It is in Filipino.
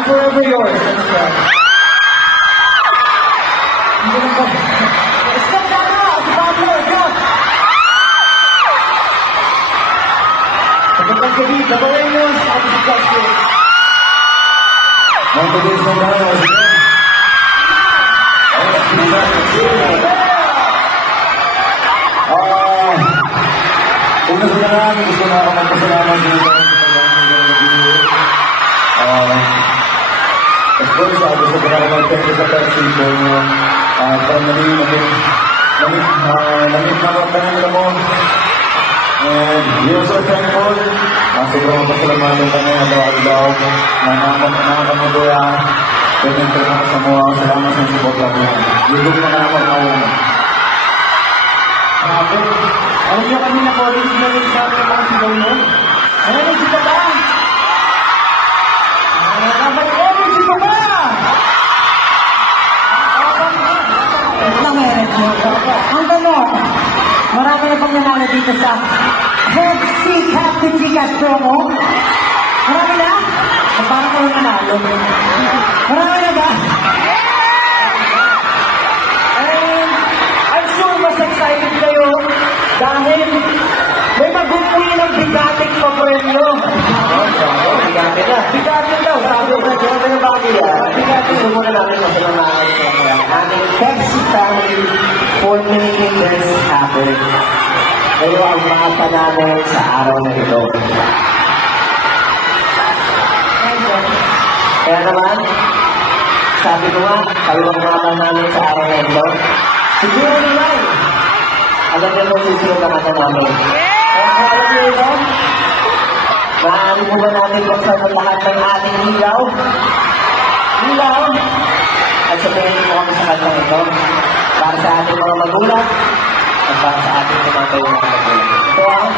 I'm forever yours. That's right. Hindi lang ba? Stop na na! Si Pablo, stop! Magandang gabi, gabayin nyo sa ating si Pablo. Magandang gabi sa mga una sa lahat, gusto na ako magpasalamat sa inyo. Of course, gusto ko na ako mag-thank you sa Pepsi for finally, namit na ako kanina mo. And we are so thankful. Sobrang pasalamatan kami na daw na nakakamudoya. Ganyan ka na sa mga salamat sa support lang yan. Lugog na naman ako. Alam niyo kami na college na rin sa ating mga sigaw mo? Energy ka ba? Energy ka ba? Ang energy ka ba? Ang ganon, marami na pang nanalo dito sa FC Captain Gcash promo. Marami na? Parang kayo nanalo. Marami na ba? And I'm sure mas excited kayo dahil may mag-uwi ng bigating papremyo. Bigatin na. Bigating daw. Sabi ko, grabe na bagay yan. Bigating. Gusto mo na namin masalamatan sa Ating Pepsi family for making this happen. Kayo ang mga panalo sa araw na ito. Kaya naman, sabi ko nga, kayo ang mga panalo sa araw na ito. Siguro naman, alam niyo kung susunod na kata namin. Kaya alam niyo ito, maaari mo ba natin buksan ang lahat ng ating ilaw? Ilaw! At sabihin mo kami sa kantang ito, para sa ating mga magulang, at para sa ating mga magulang. Ito ang